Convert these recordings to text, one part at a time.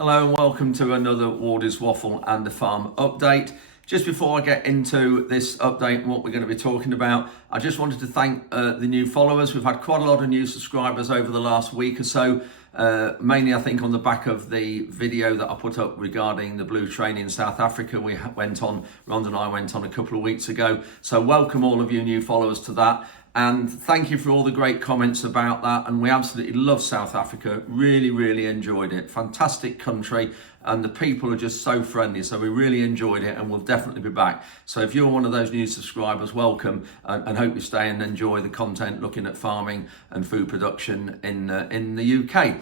Hello and welcome to another Wardy's Waffle and the Farm update. Just before I get into this update and what we're going to be talking about, I just wanted to thank the new followers. We've had quite a lot of new subscribers over the last week or so, mainly I think on the back of the video that I put up regarding the blue train in South Africa. Rhonda and I went on a couple of weeks ago. So welcome all of you new followers to that. And thank you for all the great comments about that. And we absolutely love South Africa. Really enjoyed it. Fantastic country. And the people are just so friendly. So we really enjoyed it and we'll definitely be back. So if you're one of those new subscribers, welcome and hope you stay and enjoy the content looking at farming and food production in the UK.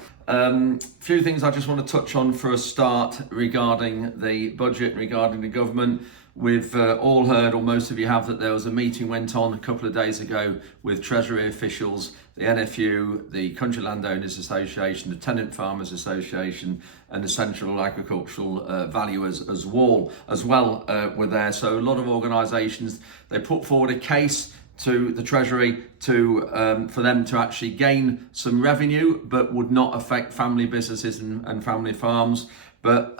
Few things I just want to touch on for a start regarding the budget, regarding the government. We've all heard, or most of you have, that there was a meeting went on a couple of days ago with Treasury officials, the NFU, the Country Landowners Association, the Tenant Farmers Association, and the Central Agricultural Valuers as well were there. So a lot of organisations, they put forward a case to the Treasury for them to actually gain some revenue, but would not affect family businesses and family farms. But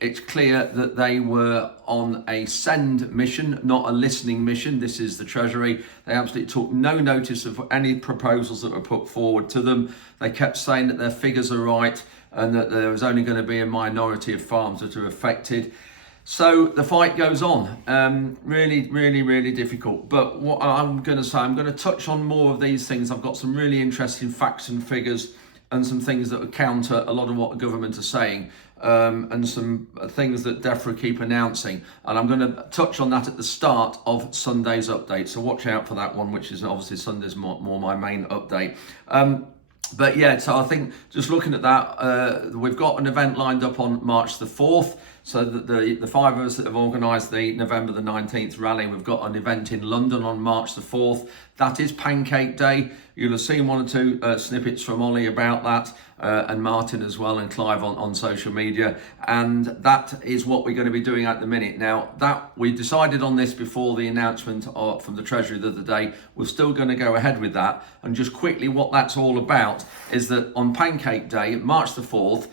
it's clear that they were on a send mission, not a listening mission. This is the Treasury. They absolutely took no notice of any proposals that were put forward to them. They kept saying that their figures are right and that there was only going to be a minority of farms that are affected. So the fight goes on. Really difficult. But what I'm going to say, I'm going to touch on more of these things. I've got some really interesting facts and figures and some things that would counter a lot of what the government are saying, and some things that DEFRA keep announcing. And I'm going to touch on that at the start of Sunday's update. So watch out for that one, which is obviously Sunday's more my main update. But yeah, so I think just looking at that, we've got an event lined up on March the 4th. So the five of us that have organised the November the 19th rally, we've got an event in London on March the 4th. That is Pancake Day. You'll have seen one or two snippets from Ollie about that, and Martin as well, and Clive on social media. And that is what we're going to be doing at the minute. Now, that we decided on this before the announcement from the Treasury the other day. We're still going to go ahead with that. And just quickly, what that's all about is that on Pancake Day, March the 4th,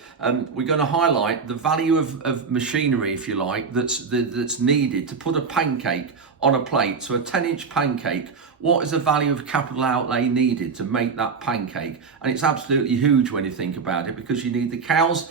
we're going to highlight the value of machinery, if you like, that's needed to put a pancake on a plate. So a 10-inch pancake, what is the value of capital outlay needed to make that pancake? And it's absolutely huge when you think about it, because you need the cows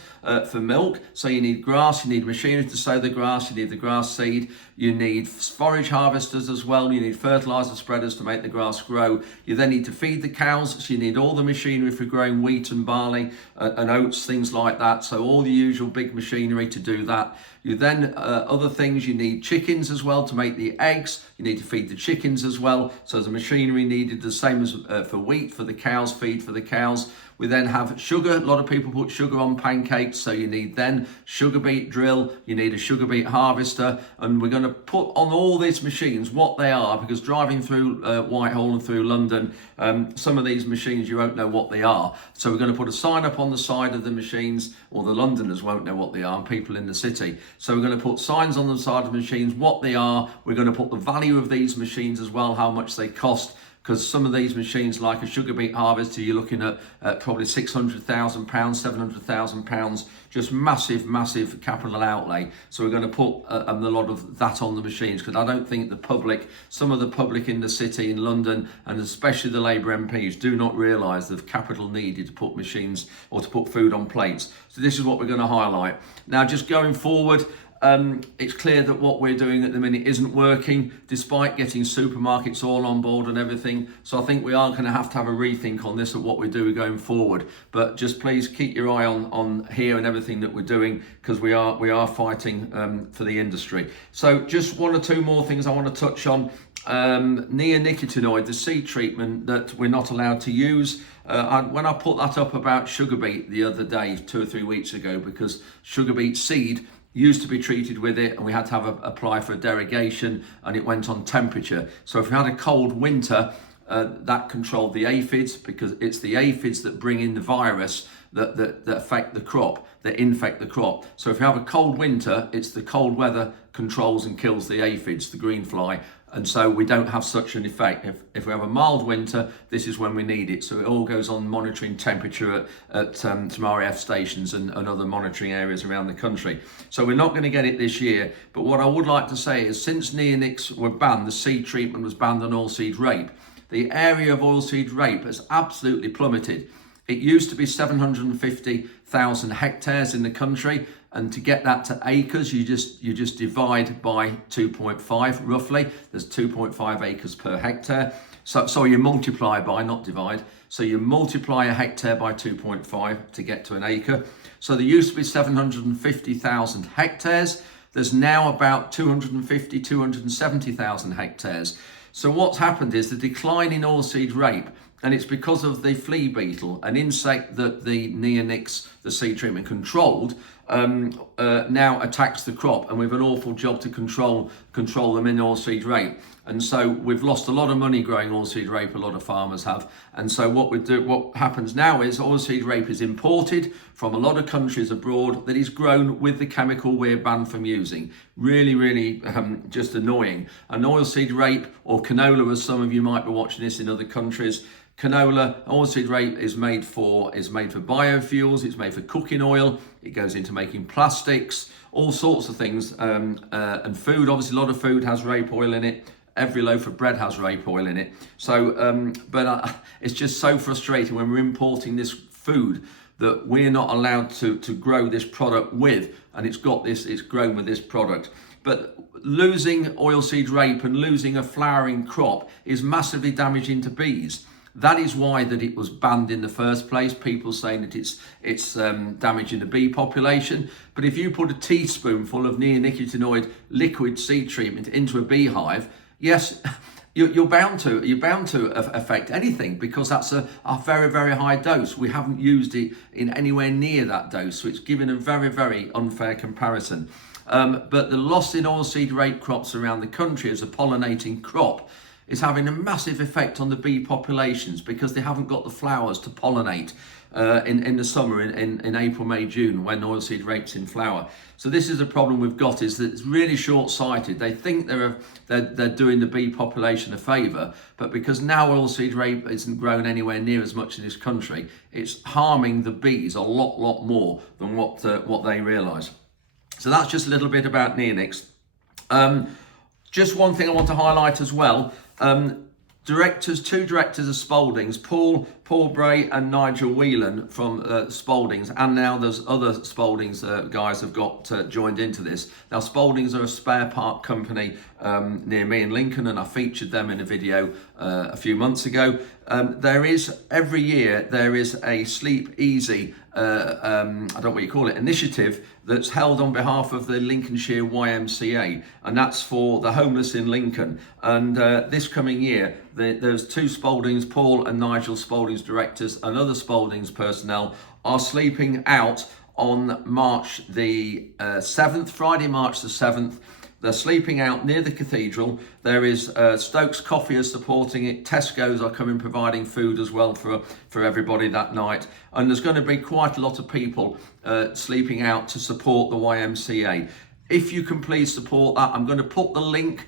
for milk, so you need grass, you need machinery to sow the grass, you need the grass seed, you need forage harvesters as well, you need fertilizer spreaders to make the grass grow, you then need to feed the cows, so you need all the machinery for growing wheat and barley and oats, things like that, so all the usual big machinery to do that. You then, other things, you need chickens as well to make the eggs, you need to feed the chickens as well, so the machinery needed the same as for wheat, for the cows, feed for the cows. We then have sugar. A lot of people put sugar on pancakes, so you need then sugar beet drill, you need a sugar beet harvester, and we're going to put on all these machines what they are, because driving through Whitehall and through London, some of these machines you won't know what they are. So we're going to put a sign up on the side of the machines, or the Londoners won't know what they are, and people in the city. So we're going to put signs on the side of the machines, what they are. We're going to put the value of these machines as well, how much they cost. Because some of these machines, like a sugar beet harvester, you're looking at probably £600,000, £700,000, just massive capital outlay. So we're going to put a lot of that on the machines, because I don't think some of the public in the city in London, and especially the Labour MPs, do not realise the capital needed to put machines or to put food on plates. So this is what we're going to highlight. Now, just going forward, it's clear that what we're doing at the minute isn't working, despite getting supermarkets all on board and everything. So I think we are going to have a rethink on this, of what we do going forward. But just please keep your eye on here and everything that we're doing, because we are fighting for the industry. So just one or two more things I want to touch on. Neonicotinoid, the seed treatment that we're not allowed to use. When I put that up about sugar beet the other day, 2 or 3 weeks ago, because sugar beet seed used to be treated with it, and we had to apply for a derogation, and it went on temperature. So if we had a cold winter, that controlled the aphids, because it's the aphids that bring in the virus that affect the crop, that infect the crop. So if you have a cold winter, it's the cold weather controls and kills the aphids, the green fly, And so we don't have such an effect. If we have a mild winter, this is when we need it. So it all goes on monitoring temperature at some RAF stations and other monitoring areas around the country. So we're not going to get it this year. But what I would like to say is, since neonics were banned, the seed treatment was banned on oilseed rape, the area of oilseed rape has absolutely plummeted. It used to be 750,000 hectares in the country, and to get that to acres, you just divide by 2.5 roughly. There's 2.5 acres per hectare. So you multiply by, not divide. So you multiply a hectare by 2.5 to get to an acre. So there used to be 750,000 hectares. There's now about 250, 270,000 hectares. So what's happened is the decline in oilseed rape, and it's because of the flea beetle, an insect that the neonics, the seed treatment controlled, now attacks the crop, and we've an awful job to control them in oilseed rape. And so we've lost a lot of money growing oilseed rape, a lot of farmers have. And so what happens now is oilseed rape is imported from a lot of countries abroad that is grown with the chemical we're banned from using. Really, just annoying. And oilseed rape, or canola, as some of you might be watching this in other countries, canola, oilseed rape is made for biofuels, it's made for cooking oil, it goes into making plastics, all sorts of things, and food. Obviously, a lot of food has rape oil in it. Every loaf of bread has rape oil in it. So, it's just so frustrating when we're importing this food that we're not allowed to grow this product with, and it's grown with this product. But losing oilseed rape and losing a flowering crop is massively damaging to bees. That is why that it was banned in the first place. People saying that it's damaging the bee population. But if you put a teaspoonful of neonicotinoid liquid seed treatment into a beehive, yes, you're bound to affect anything, because that's a very, very high dose. We haven't used it in anywhere near that dose, so it's given a very, very unfair comparison. But the loss in oilseed rape crops around the country as a pollinating crop is having a massive effect on the bee populations, because they haven't got the flowers to pollinate in the summer, in April, May, June, when oilseed rape's in flower. So this is a problem we've got, is that it's really short-sighted. They think they're doing the bee population a favour, but because now oilseed rape isn't grown anywhere near as much in this country, it's harming the bees a lot more than what they realise. So that's just a little bit about neonics. Just one thing I want to highlight as well. Two directors of Spaldings, Paul Bray and Nigel Whelan from Spaldings, and now there's other Spaldings guys have got joined into this. Now Spaldings are a spare part company near me in Lincoln, and I featured them in a video a few months ago. Every year there is a Sleep Easy, I don't know what you call it, initiative that's held on behalf of the Lincolnshire YMCA, and that's for the homeless in Lincoln. And this coming year, there's two Spaldings, Paul and Nigel Spaldings directors, and other Spaldings personnel are sleeping out on March the 7th, Friday, March the 7th. They're sleeping out near the cathedral. There is Stokes Coffee is supporting it. Tesco's are coming, providing food as well for everybody that night. And there's going to be quite a lot of people sleeping out to support the YMCA. If you can please support that, I'm going to put the link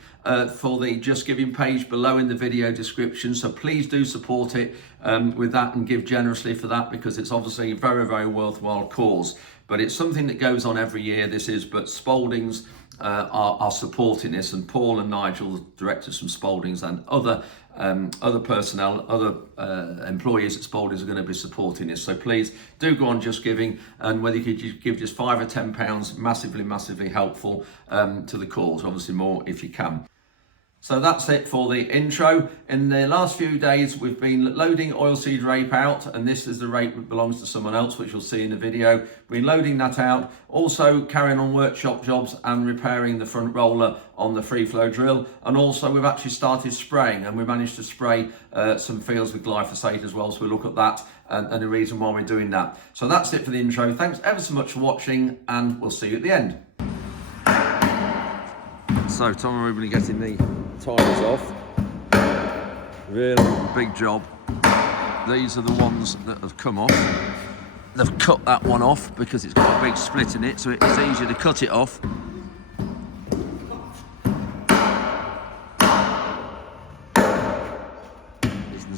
for the Just Giving page below in the video description. So please do support it with that and give generously for that, because it's obviously a very, very worthwhile cause. But it's something that goes on every year, this is, but Spaldings are supporting this, and Paul and Nigel, the directors from Spaldings, and other personnel, other employees at Spaldings are going to be supporting this. So please do go on Just Giving, and whether you could give just £5 or £10, massively helpful to the cause. Obviously more if you can. So that's it for the intro. In the last few days, we've been loading oilseed rape out, and this is the rape that belongs to someone else, which you'll see in the video. We've been loading that out, also carrying on workshop jobs and repairing the front roller on the free flow drill. And also we've actually started spraying, and we managed to spray some fields with glyphosate as well. So we'll look at that and the reason why we're doing that. So that's it for the intro. Thanks ever so much for watching, and we'll see you at the end. So Tom and Reuben are getting the tyres off. Really big job. These are the ones that have come off. They've cut that one off because it's got a big split in it, so it's easier to cut it off.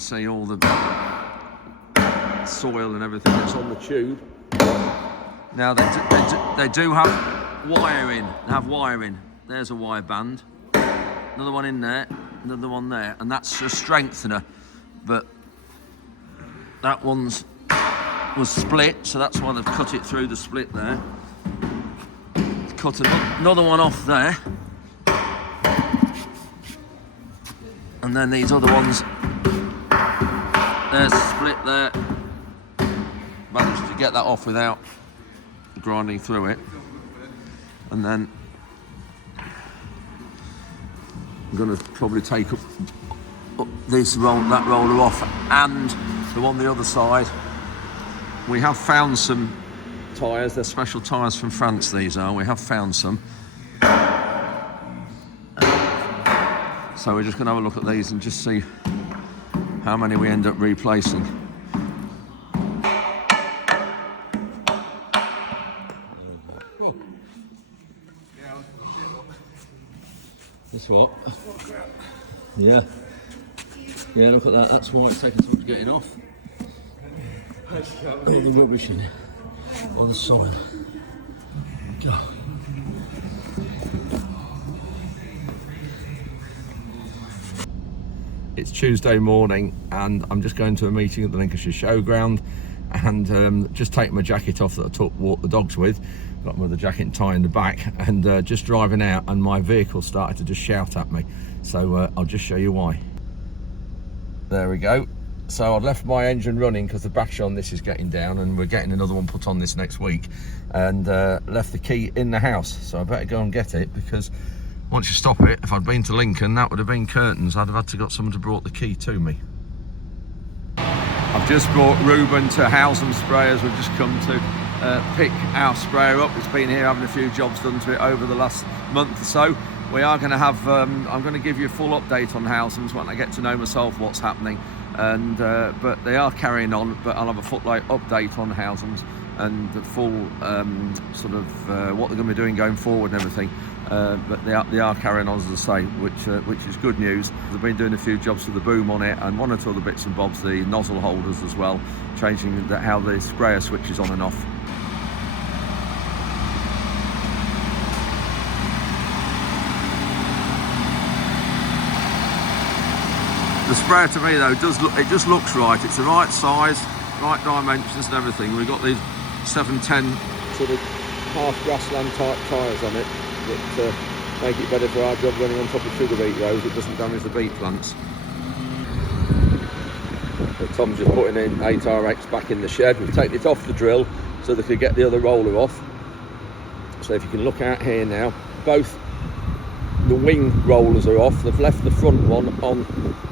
see all the soil and everything that's on the tube. Now they do have wiring. They have wiring. There's a wire band. Another one in there. Another one there, and that's a strengthener. But that one's was split, so that's why they've cut it through the split there. Cut another one off there, and then these other ones. There's a split there. Managed to get that off without grinding through it, and then I'm going to probably take up that roller off, and the one on the other side. We have found some tyres. They're special tyres from France, these are. We have found some. So we're just going to have a look at these and just see how many we end up replacing. This what? Yeah. Yeah, look at that. That's why it's taking so much getting off. All the rubbish in on the soil. Go. It's Tuesday morning and I'm just going to a meeting at the Lincolnshire Showground and just taking my jacket off that I walked the dogs with. Got my other jacket and tie in the back, and just driving out, and my vehicle started to just shout at me. So I'll just show you why. There we go. So I'd left my engine running because the battery on this is getting down, and we're getting another one put on this next week, and left the key in the house. So I better go and get it, because once you stop it, if I'd been to Lincoln, that would have been curtains. I'd have had to got someone to brought the key to me. I've just brought Reuben to Howsam Sprayers. We've just come to pick our sprayer up. It's been here having a few jobs done to it over the last month or so. We are going to have, I'm going to give you a full update on Howsams when I get to know myself what's happening. And but they are carrying on, but I'll have a footlight update on Howsams and the full sort of what they're going to be doing going forward and everything. But they are carrying on, as I say, which is good news. They've been doing a few jobs to the boom on it, and one or two other bits and bobs, the nozzle holders as well, changing how the sprayer switches on and off. The sprayer, to me though, it just looks right. It's the right size, right dimensions and everything. We've got these 710 sort of half grassland type tyres on it that make it better for our job running on top of sugar beet rows. It doesn't damage the beet plants. But Tom's just putting in 8RX back in the shed. We've taken it off the drill so they could get the other roller off. So if you can look out here now, both the wing rollers are off. They've left the front one on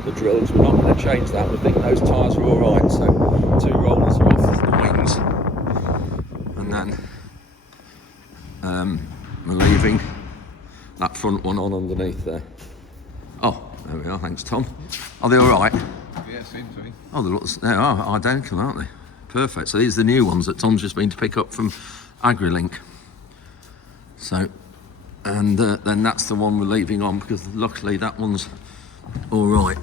the drills. We're not going to change that. We think those tyres are all right. So 2 rollers are off the wings, and then we're leaving that front one on underneath there. Oh, there we are. Thanks, Tom. Are they all right? Yeah, seems to be. Oh, they are identical, aren't they? Perfect. So these are the new ones that Tom's just been to pick up from AgriLink. So. And then that's the one we're leaving on, because luckily that one's all right.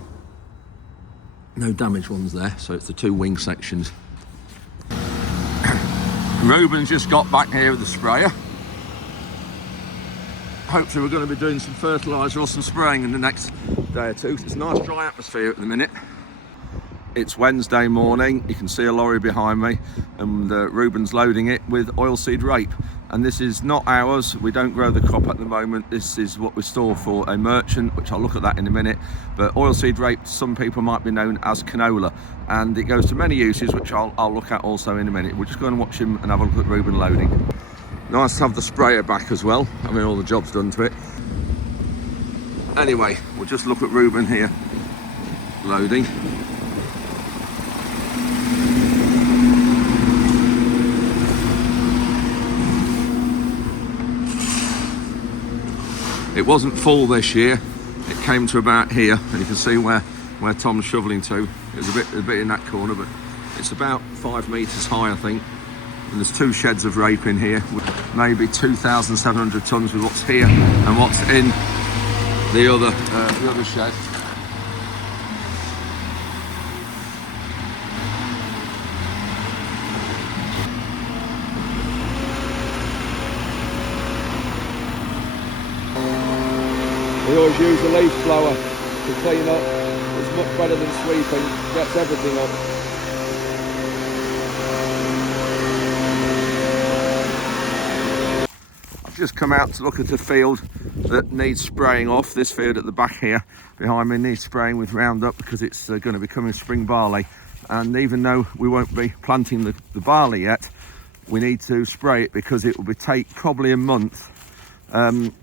No damaged ones there, so it's the 2 wing sections. Reuben's just got back here with the sprayer. Hopefully we're going to be doing some fertiliser or some spraying in the next day or two. It's a nice dry atmosphere at the minute. It's Wednesday morning. You can see a lorry behind me, and Reuben's loading it with oilseed rape. And this is not ours. We don't grow the crop at the moment. This is what we store for a merchant, which I'll look at that in a minute. But oilseed rape, some people might be known as canola, and it goes to many uses, which I'll look at also in a minute. We'll just go and watch him and have a look at Reuben loading. Nice to have the sprayer back as well. I mean, all the job's done to it. Anyway, we'll just look at Reuben here loading. It wasn't full this year. It came to about here, and you can see where Tom's shoveling to. It was a bit in that corner, but it's about 5 metres high, I think. And there's 2 sheds of rape in here, with maybe 2,700 tonnes with what's here and what's in the other shed. We always use a leaf blower to clean up. It's much better than sweeping, gets everything up. I've just come out to look at a field that needs spraying off. This field at the back here behind me needs spraying with Roundup because it's going to be coming spring barley. And even though we won't be planting the barley yet, we need to spray it because it will take probably a month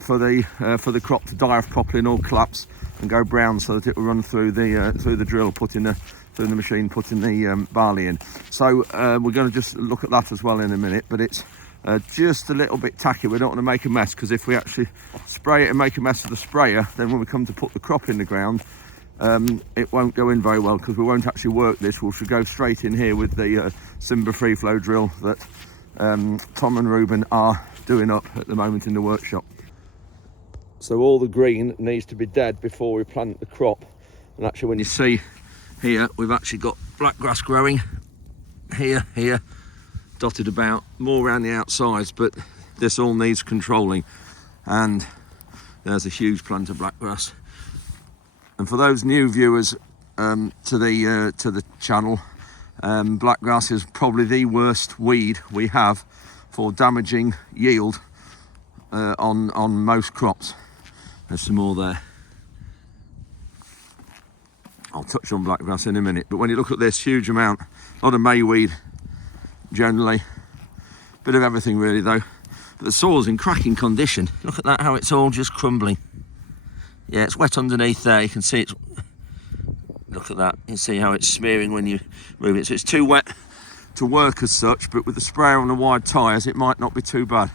for the crop to die off properly and all collapse and go brown, so that it will run through the drill, through the machine, putting the barley in. So we're going to just look at that as well in a minute, but it's just a little bit tacky. We don't want to make a mess, because if we actually spray it and make a mess of the sprayer, then when we come to put the crop in the ground, it won't go in very well, because we won't actually work this. We should go straight in here with the Simba free flow drill that Tom and Reuben are doing up at the moment in the workshop. So all the green needs to be dead before we plant the crop. And actually, when you see here, we've actually got black grass growing here, dotted about, more around the outsides, but this all needs controlling. And there's a huge plant of black grass. And for those new viewers to the channel, black grass is probably the worst weed we have for damaging yield on most crops. There's some more there. I'll touch on black grass in a minute, but when you look at this huge amount, a lot of mayweed generally, bit of everything really though, but the soil's in cracking condition. Look at that, how it's all just crumbling. Yeah, it's wet underneath there, you can see it's, look at that, you can see how it's smearing when you move it. So it's too wet to work as such, but with the sprayer on the wide tyres it might not be too bad.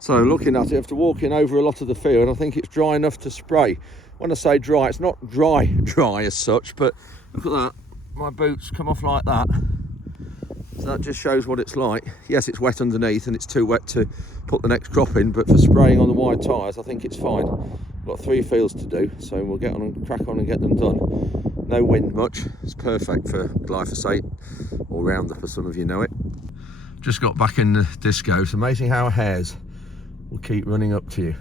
So looking at it, after walking over a lot of the field, I think it's dry enough to spray. When I say dry, it's not dry as such, but look at that, my boots come off like that. So that just shows what it's like. Yes, it's wet underneath and it's too wet to put the next crop in, but for spraying on the wide tyres, I think it's fine. I've got 3 fields to do, so we'll get on and crack on and get them done. No wind much, it's perfect for glyphosate or Roundup, as some of you know it. Just got back in the disco. It's amazing how hairs will keep running up to you.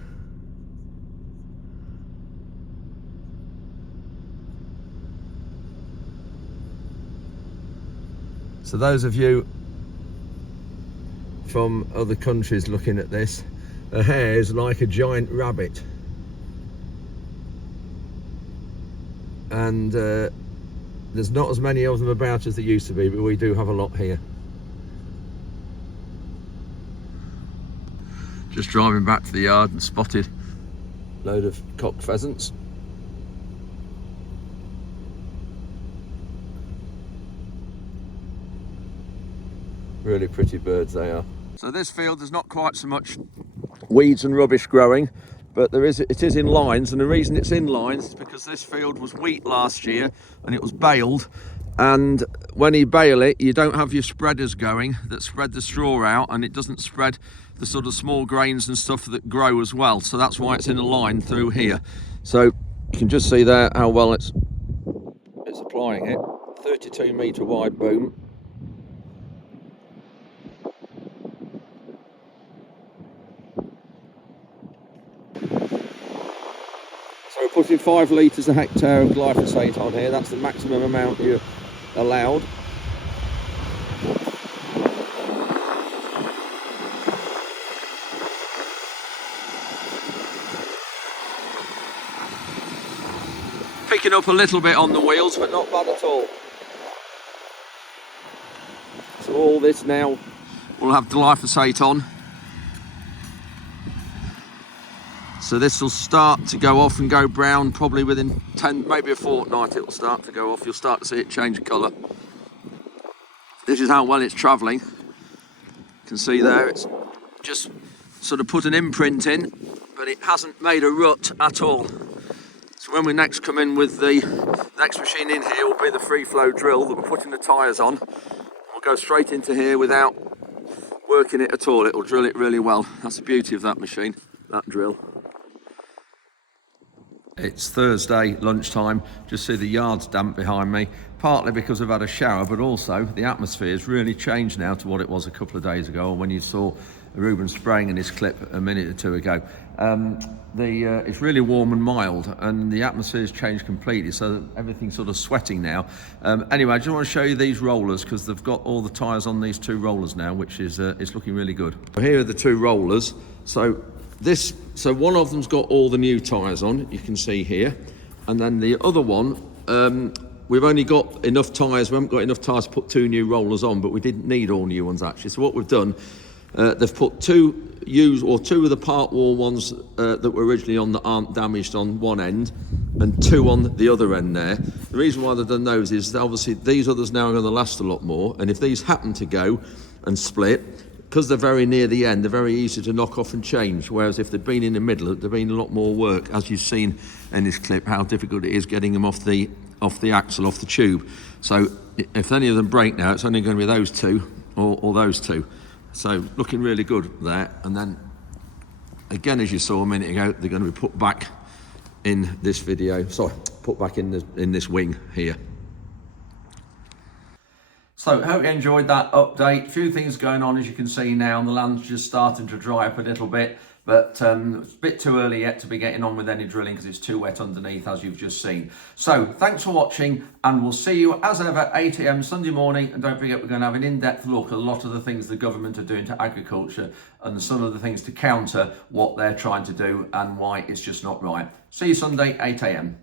So those of you from other countries looking at this, a hare is like a giant rabbit. And there's not as many of them about as there used to be, but we do have a lot here. Just driving back to the yard and spotted a load of cock pheasants. Really pretty birds they are. So this field, there's not quite so much weeds and rubbish growing, but it is in lines, and the reason it's in lines is because this field was wheat last year and it was baled, and when you bale it, you don't have your spreaders going that spread the straw out, and it doesn't spread the sort of small grains and stuff that grow as well. So that's why it's in a line through here. So you can just see there how well it's applying it. 32 metre wide boom. So we're putting 5 litres a hectare of glyphosate on here. That's the maximum amount you're allowed. Picking up a little bit on the wheels, but not bad at all. So all this now will have glyphosate on. So this will start to go off and go brown probably within 10, maybe a fortnight it will start to go off. You'll start to see it change colour. This is how well it's travelling. You can see there it's just sort of put an imprint in, but it hasn't made a rut at all. So when we next come in with the next machine in here will be the free flow drill that we're putting the tyres on. We'll go straight into here without working it at all. It'll drill it really well. That's the beauty of that machine, that drill. It's Thursday lunchtime, just see the yard's damp behind me, partly because I've had a shower, but also the atmosphere has really changed now to what it was a couple of days ago, when you saw Reuben spraying in his clip a minute or two ago. It's really warm and mild, and the atmosphere has changed completely, so everything's sort of sweating now. Anyway, I just want to show you these rollers, because they've got all the tyres on these two rollers now, which is it's looking really good. Here are the two rollers. So one of them's got all the new tyres on, you can see here, and then the other one, we've only got enough tyres, we haven't got enough tyres to put two new rollers on, but we didn't need all new ones actually. So what we've done, they've put two of the part worn ones that were originally on that aren't damaged on one end, and two on the other end there. The reason why they've done those is that obviously these others now are going to last a lot more, and if these happen to go and split, because they're very near the end, they're very easy to knock off and change, whereas if they'd been in the middle, there'd been a lot more work, as you've seen in this clip, how difficult it is getting them off the axle, off the tube. So if any of them break now, it's only going to be those two or those two. So looking really good there. And then again, as you saw a minute ago, they're going to be put back in this video, put back in this wing here. So hope you enjoyed that update. A few things going on, as you can see now, and the land's just starting to dry up a little bit, but it's a bit too early yet to be getting on with any drilling because it's too wet underneath, as you've just seen. So thanks for watching, and we'll see you as ever 8 AM Sunday morning. And don't forget, we're going to have an in-depth look at a lot of the things the government are doing to agriculture and some of the things to counter what they're trying to do and why it's just not right. See you Sunday 8 AM.